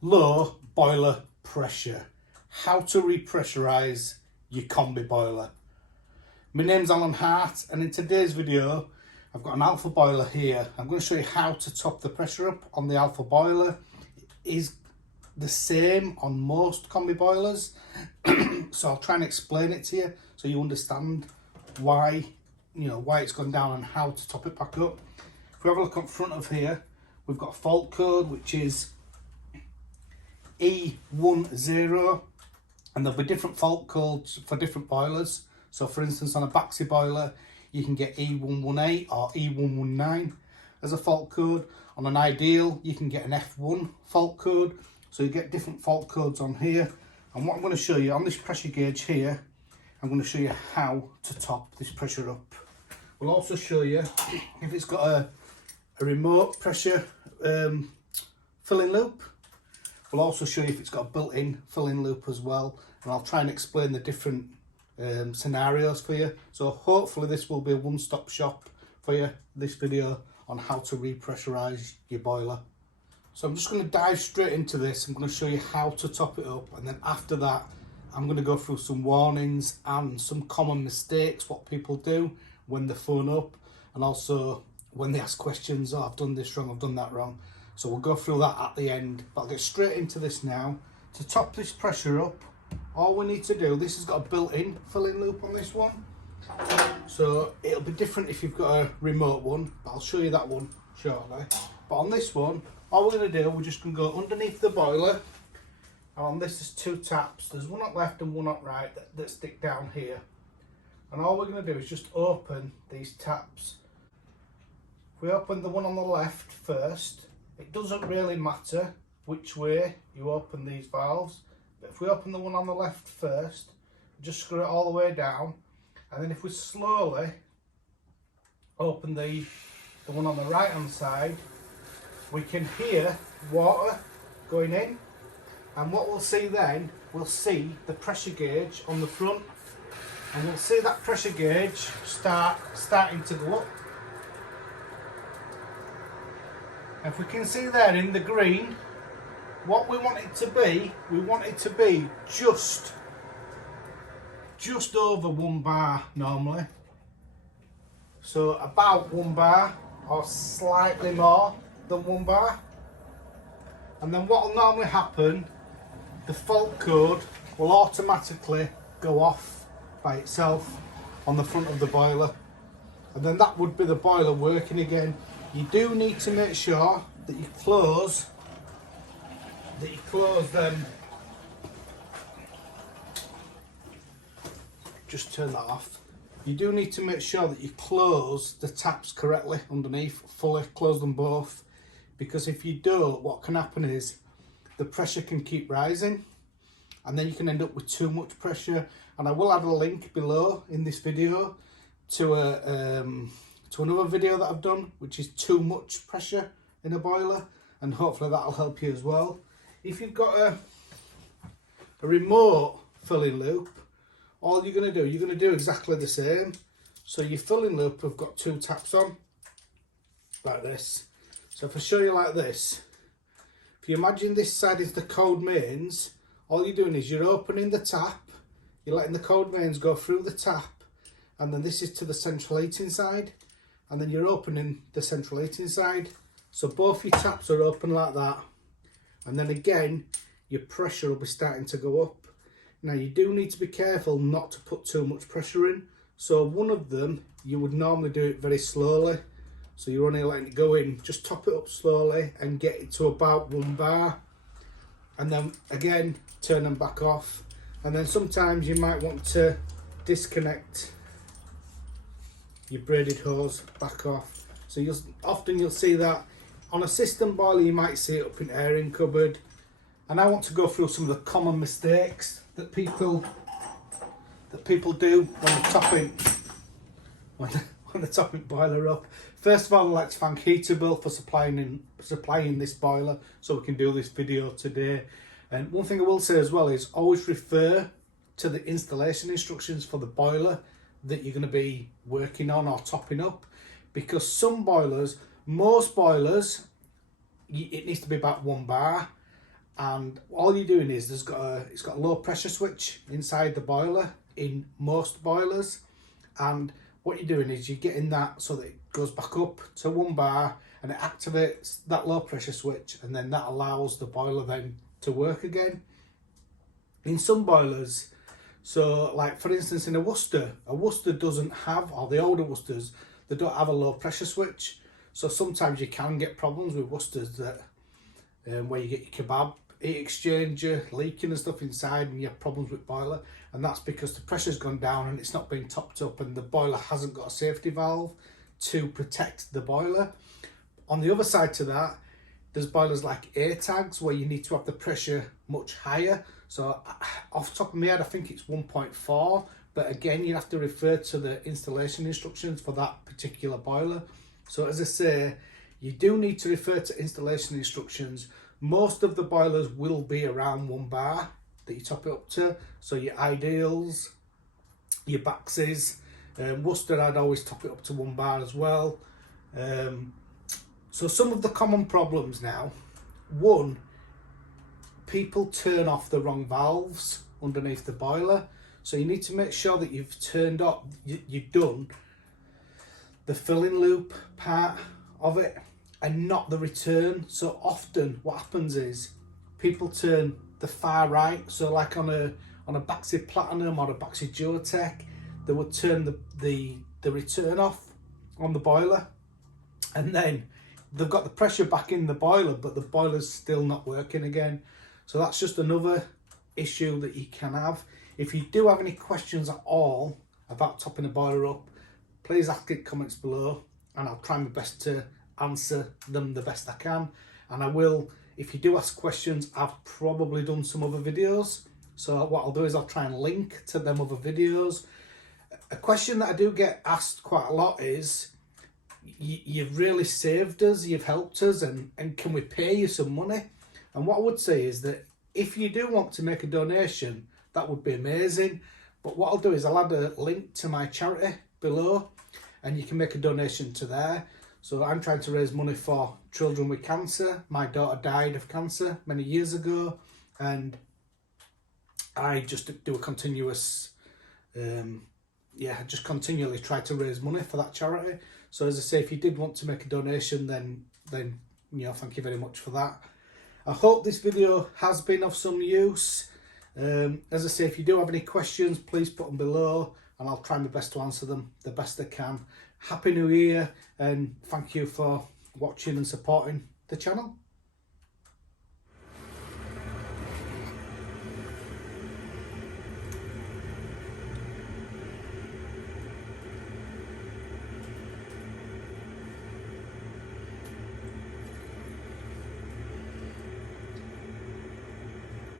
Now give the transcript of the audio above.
Low boiler pressure. How to repressurize your combi boiler. My name's Alan Hart, and in today's video I've got an alpha boiler here. I'm going to show you how to top the pressure up on the alpha boiler. It is the same on most combi boilers so I'll try and explain it to you so you understand why it's gone down and how to top it back up. If we have a look up front of here, we've got a fault code which is E10, and there'll be different fault codes for different boilers. So for instance, on a Baxi boiler you can get E118 or E119 as a fault code. On an Ideal you can get an F1 fault code. So you get different fault codes on here. And what I'm going to show you on this pressure gauge here, I'm going to show you how to top this pressure up. We'll also show you if it's got a remote pressure filling loop. We'll also show you if it's got a built-in filling loop as well, and I'll try and explain the different scenarios for you. So hopefully this will be a one-stop shop for you, this video on how to repressurize your boiler. So I'm just going to dive straight into this. I'm going to show you how to top it up, and then after that I'm going to go through some warnings and some common mistakes what people do when they phone up, and also when they ask questions. Oh, I've done this wrong, I've done that wrong. So we'll go through that at the end, but I'll get straight into this now. To top this pressure up, all we need to do, this has got a built-in filling loop on this one. So it'll be different if you've got a remote one, but I'll show you that one shortly. But on this one, all we're going to do, we're just going to go underneath the boiler. And on this there's two taps. There's one at left and one at right that stick down here. And all we're going to do is just open these taps. If we open the one on the left first, it doesn't really matter which way you open these valves, but if we open the one on the left first, just screw it all the way down, and then if we slowly open the one on the right hand side, we can hear water going in, and what we'll see then, we'll see the pressure gauge on the front, and we'll see that pressure gauge starting to go up. If we can see there in the green, what we want it to be, we want it to be just over 1 bar normally. So about 1 bar or slightly more than 1 bar. And then what will normally happen, the fault code will automatically go off by itself on the front of the boiler. And then that would be the boiler working again. You do need to make sure that you close them. Just turn that off. You do need to make sure that you close the taps correctly underneath, fully close them both, because if you don't, what can happen is the pressure can keep rising and then you can end up with too much pressure. And I will add a link below in this video to another video that I've done, which is too much pressure in a boiler, and hopefully that'll help you as well. If you've got a remote filling loop, all you're going to do exactly the same. So your filling loop have got two taps on, like this. So if I show you like this, if you imagine this side is the cold mains, all you're doing is you're opening the tap, you're letting the cold mains go through the tap, and then this is to the central heating side, and then you're opening the central heating side. So both your taps are open like that, and then again your pressure will be starting to go up. Now you do need to be careful not to put too much pressure in. So one of them, you would normally do it very slowly, so you're only letting it go in. Just top it up slowly and get it to about 1 bar, and then again turn them back off. And then sometimes you might want to disconnect your braided hose back off. So you'll see that on a system boiler, you might see it up in airing cupboard. And I want to go through some of the common mistakes that people do when they're topping boiler up. First of all, I'd like to thank Heatable for supplying this boiler so we can do this video today. And one thing I will say as well is always refer to the installation instructions for the boiler that you're going to be working on or topping up, because some boilers, most boilers, it needs to be about 1 bar, and all you're doing is it's got a low pressure switch inside the boiler in most boilers, and what you're doing is you're getting that so that it goes back up to 1 bar and it activates that low pressure switch, and then that allows the boiler then to work again. In some boilers, so like for instance in a Worcester doesn't have, or the older Worcesters, they don't have a low pressure switch. So sometimes you can get problems with Worcesters that where you get your kebab heat exchanger leaking and stuff inside, and you have problems with boiler, and that's because the pressure's gone down and it's not being topped up, and the boiler hasn't got a safety valve to protect the boiler. On the other side to that, there's boilers like air tags where you need to have the pressure much higher. So off the top of my head, I think it's 1.4, but again, you have to refer to the installation instructions for that particular boiler. So as I say, you do need to refer to installation instructions. Most of the boilers will be around 1 bar that you top it up to. So your Ideals, your Baxis, Worcester, I'd always top it up to 1 bar as well. So some of the common problems now, one, people turn off the wrong valves underneath the boiler. So you need to make sure that you've turned off, you've done the filling loop part of it and not the return. So often what happens is people turn the far right. So like on a Baxi Platinum or a Baxi Duotech, they would turn the return off on the boiler, and then they've got the pressure back in the boiler, but the boiler's still not working again. So that's just another issue that you can have. If you do have any questions at all about topping a boiler up, please ask in comments below, and I'll try my best to answer them the best I can. And I will, if you do ask questions, I've probably done some other videos. So what I'll do is I'll try and link to them other videos. A question that I do get asked quite a lot is, you've really saved us, you've helped us, and can we pay you some money? And what I would say is that if you do want to make a donation, that would be amazing. But what I'll do is I'll add a link to my charity below, and you can make a donation to there. So I'm trying to raise money for children with cancer. My daughter died of cancer many years ago, and I just do a continuous, just continually try to raise money for that charity. So as I say, if you did want to make a donation, then thank you very much for that. I hope this video has been of some use. As I say, if you do have any questions, please put them below, and I'll try my best to answer them the best I can. Happy New Year, and thank you for watching and supporting the channel.